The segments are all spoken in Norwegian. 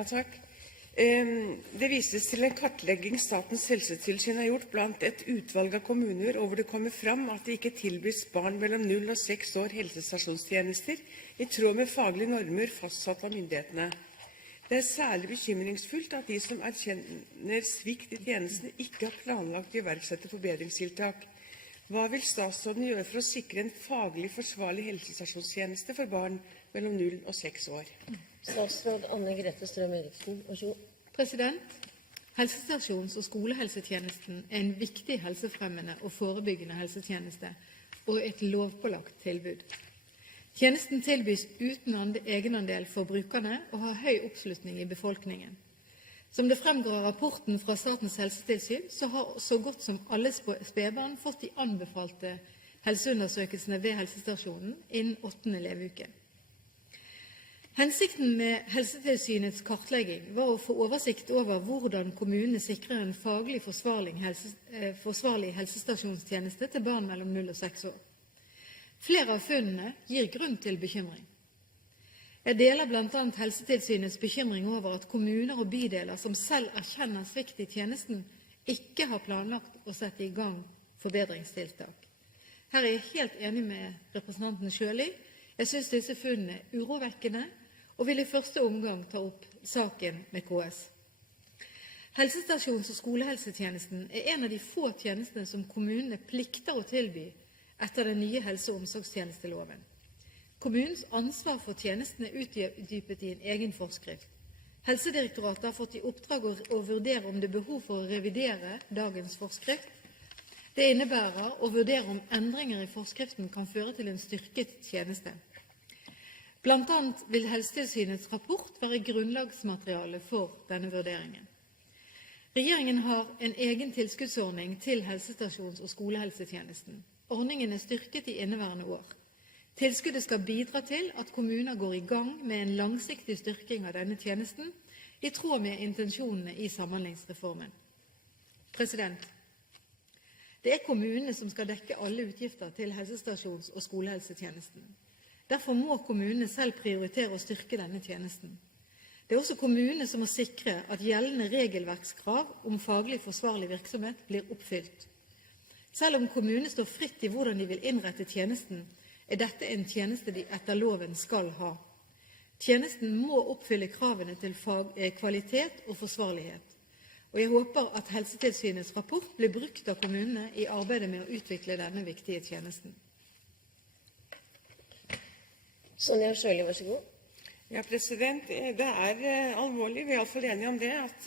Ja, takk. Det vises til en kartlegging Statens helsetilsyn har gjort blant et utvalg av kommuner, og hvor det kommer fram at det ikke tilbys barn mellom 0 og 6 år helsestasjonstjenester i tråd med faglige normer fastsatt av myndighetene. Det er særlig bekymringsfullt at de som erkjenner svikt i tjenestene, ikke har planlagt å iverksette forbedringstiltak. Hva vil statsråden gjøre for å sikre en faglig forsvarlig helsestasjonstjeneste for barn mellom 0 og 6 år? Statsråd Anne-Grete Strøm-Erichsen, vær så god. Helsestasjons- og skolehelsetjenesten er en viktig helsefremmende og forebyggende helsetjeneste og et lovpålagt tilbud. Tjenesten tilbys uten egenandel for brukerne og har høy oppslutning i befolkningen. Som det fremgår av rapporten fra Statens helsetilsyn, så har så godt som alle spedbarn fått de anbefalte helseundersøkelsene ved helsestasjonen innen 8. leveуke. Hensikten med Helsetilsynets kartlegging var å få oversikt over hvordan kommunene sikrer en faglig forsvarlig helsestasjonstjeneste til barn mellom 0 og 6 år. Flere av funnene gir grunn til bekymring. Jeg deler bl.a. Helsetilsynets bekymring over at kommuner og bydeler som selv erkjenner svikt i tjenesten, ikke har planlagt å sette i gang forbedringstiltak. Her er jeg helt enig med representanten Sjøli. Jeg synes disse funnene er urovekkende, og vil i første omgang ta opp saken med KS. Helsestasjons- og skolehelsetjenesten er en av de få tjenestene som kommunene plikter å tilby etter den nye helse- og omsorgstjenesteloven. Kommunens ansvar for tjenesten er utdypet i en egen forskrift. Helsedirektoratet har fått i oppdrag å vurdere om det er behov for å revidere dagens forskrift. Det innebærer å vurdere om endringer i forskriften kan føre til en styrket tjeneste. Blant annet vil Helsetilsynets rapport være grunnlagsmateriale for denne vurderingen. Regjeringen har en egen tilskuddsordning til helsestasjons- og skolehelsetjenesten. Ordningen er styrket i inneværende år. Tilskuddet skal bidra til at kommuner går i gang med en langsiktig styrking av denne tjenesten, i tråd med intensjonene i Samhandlingsreformen. Det er kommunene som skal dekke alle utgifter til helsestasjons- og skolehelsetjenesten. Derfor må kommunene selv prioritere å styrke denne tjenesten. Det er også kommunene som må sikre at gjeldende regelverkskrav om faglig forsvarlig virksomhet blir oppfylt. Selv om kommunene står fritt i hvordan de vil innrette tjenesten, er dette en tjeneste de etter loven skal ha. Tjenesten må oppfylle kravene til kvalitet og forsvarlighet. Og jeg håper at Helsetilsynets rapport blir brukt av kommunene i arbeidet med å utvikle denne viktige tjenesten. Sonja Sjøli, vær så god. Ja, det er alvorlig, vi er i hvert fall enige om det, at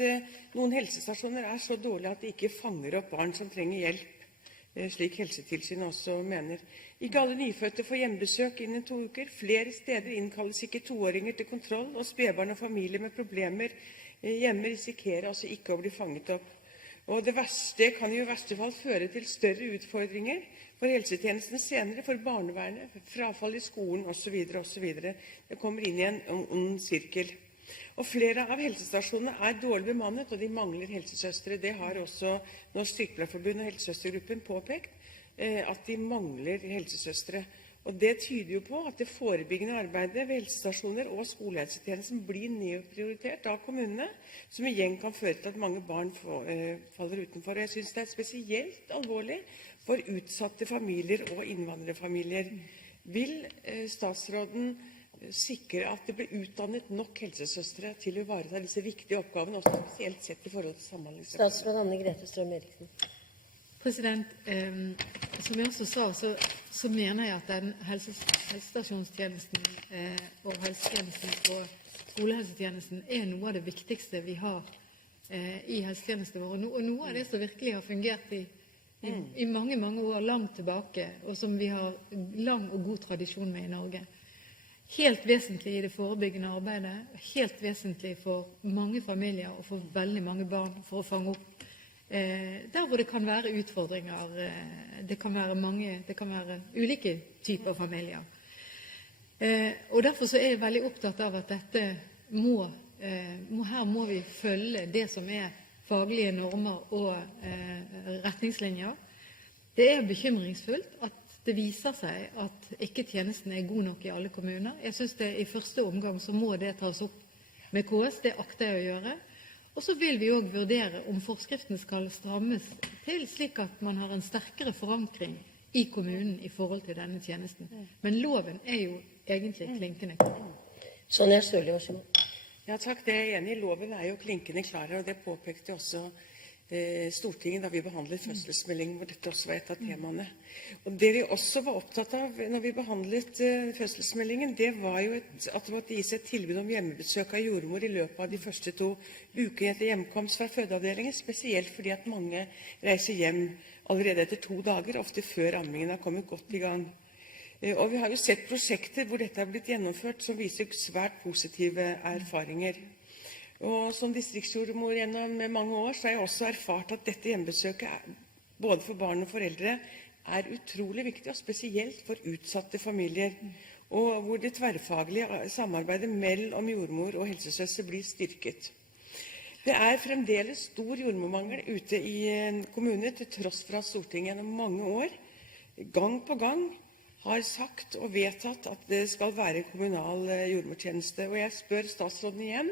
noen helsestasjoner er så dårlige at de ikke fanger opp barn som trenger hjelp, slik Helsetilsynet også mener. Ikke alle nyfødte får hjemmebesøk innen 2 uker. Flere steder innkalles ikke 2-åringer til kontroll, og spedbarn og familier med problemer hjemme risikerer altså ikke å bli fanget opp. Og det kan jo i verste fall føre til større utfordringer for helsetjenesten senere, for barnevernet, frafall i skolen osv. osv. Det kommer inn i en ond sirkel. Og flere av helsestasjonene er dårlig bemannet, og de mangler helsesøstre. Det har også Norsk Sykepleierforbund og Helsesøstergruppen påpekt, at de mangler helsesøstre. Og det tyder jo på at det forebyggende arbeidet ved helsestasjoner og skolehelsetjenesten blir nedprioritert av kommunene, som igjen kan føre til at mange barn faller utenfor. Og jeg synes det er spesielt alvorlig for utsatte familier og innvandrerfamilier. Vil statsråden sikre at det blir utdannet nok helsesøstre til å ivareta disse viktige oppgavene, også spesielt sett i forhold til Samhandlingsreformen? Statsråd Anne-Grete Strøm-Erichsen. Som jeg også sa, så mener jeg at den helsestasjonstjenesten og helsetjenesten og skolehelsetjenesten er noe av det viktigste vi har i helsetjenesten vår. Og noe av det som virkelig har fungert i mange, mange år langt tilbake, og som vi har lang og god tradisjon med i Norge. Helt vesentlig i det forebyggende arbeidet, helt vesentlig for mange familier og for veldig mange barn for å fange opp der hvor det kan være utfordringer. Det kan være ulike typer familier. Og derfor så er jeg veldig opptatt av at dette her må vi følge det som er faglige normer og retningslinjer. Det er bekymringsfullt at det viser seg at ikke tjenesten er god nok i alle kommuner. Jeg synes det i første omgang så må det tas opp med KS. Det akter jeg å gjøre. Og så vil vi òg vurdere om forskriften skal strammes til, slik at man har en sterkere forankring i kommunen i forhold til denne tjenesten. Men loven er jo egentlig klinkende klar. Sonja Sørli, vær så god. Ja takk, det er jeg enig i. Loven er jo klinkende klar, og det påpekte også Stortinget da vi behandlet fødselsmeldingen, hvor dette også var et av temaene. Og det vi også var opptatt av når vi behandlet fødselsmeldingen, det var jo at det måtte gis et tilbud om hjemmebesøk av jordmor i løpet av de første 2 ukene etter hjemkomst fra fødeavdelingen, spesielt fordi at mange reiser hjem allerede etter 2 dager, ofte før ammingen har kommet godt i gang. Og vi har jo sett prosjekter hvor dette har blitt gjennomført som viser svært positive erfaringer. Og som distriktsjordmor gjennom mange år så har jeg også erfart at dette hjemmebesøket, både for barn og foreldre, er utrolig viktig, og spesielt for utsatte familier, og hvor det tverrfaglige samarbeidet mellom jordmor og helsesøster blir styrket. Det er fremdeles stor jordmormangel ute i kommuner, til tross for at Stortinget gjennom mange år, gang på gang, har sagt og vedtatt at det skal være kommunal jordmortjeneste. Og jeg spør statsråden igjen,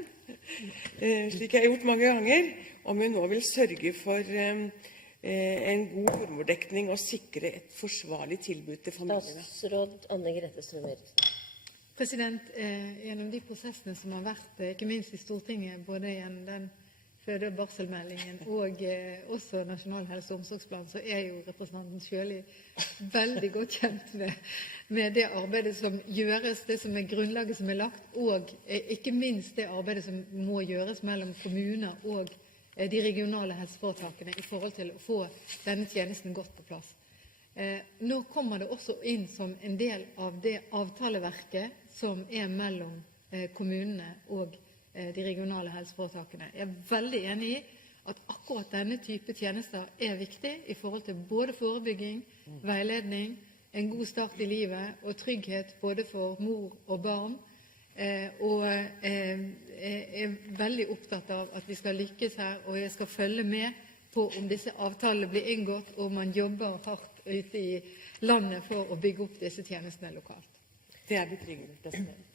slik jeg har gjort mange ganger, om hun nå vil sørge for en god jordmordekning og sikre et forsvarlig tilbud til familiene. Statsråd Anne-Grete Strøm-Erichsen. Gjennom de prosessene som har vært, ikke minst i Stortinget, både gjennom den føde- og barselmeldingen og også Nasjonal helse- og omsorgsplan, så er jo representanten Sjøli veldig godt kjent med det arbeidet som gjøres, det som er grunnlaget som er lagt, og ikke minst det arbeidet som må gjøres mellom kommuner og de regionale helseforetakene i forhold til å få denne tjenesten godt på plass. Nå kommer det også inn som en del av det avtaleverket som er mellom kommunene og de regionale helseforetakene. Jeg er veldig enig i at akkurat denne type tjenester er viktig i forhold til både forebygging, veiledning, en god start i livet og trygghet både for mor og barn. Og jeg er veldig opptatt av at vi skal lykkes her, og jeg skal følge med på om disse avtalene blir inngått, og man jobber hardt ute i landet for å bygge opp disse tjenestene lokalt. Det er betryggende.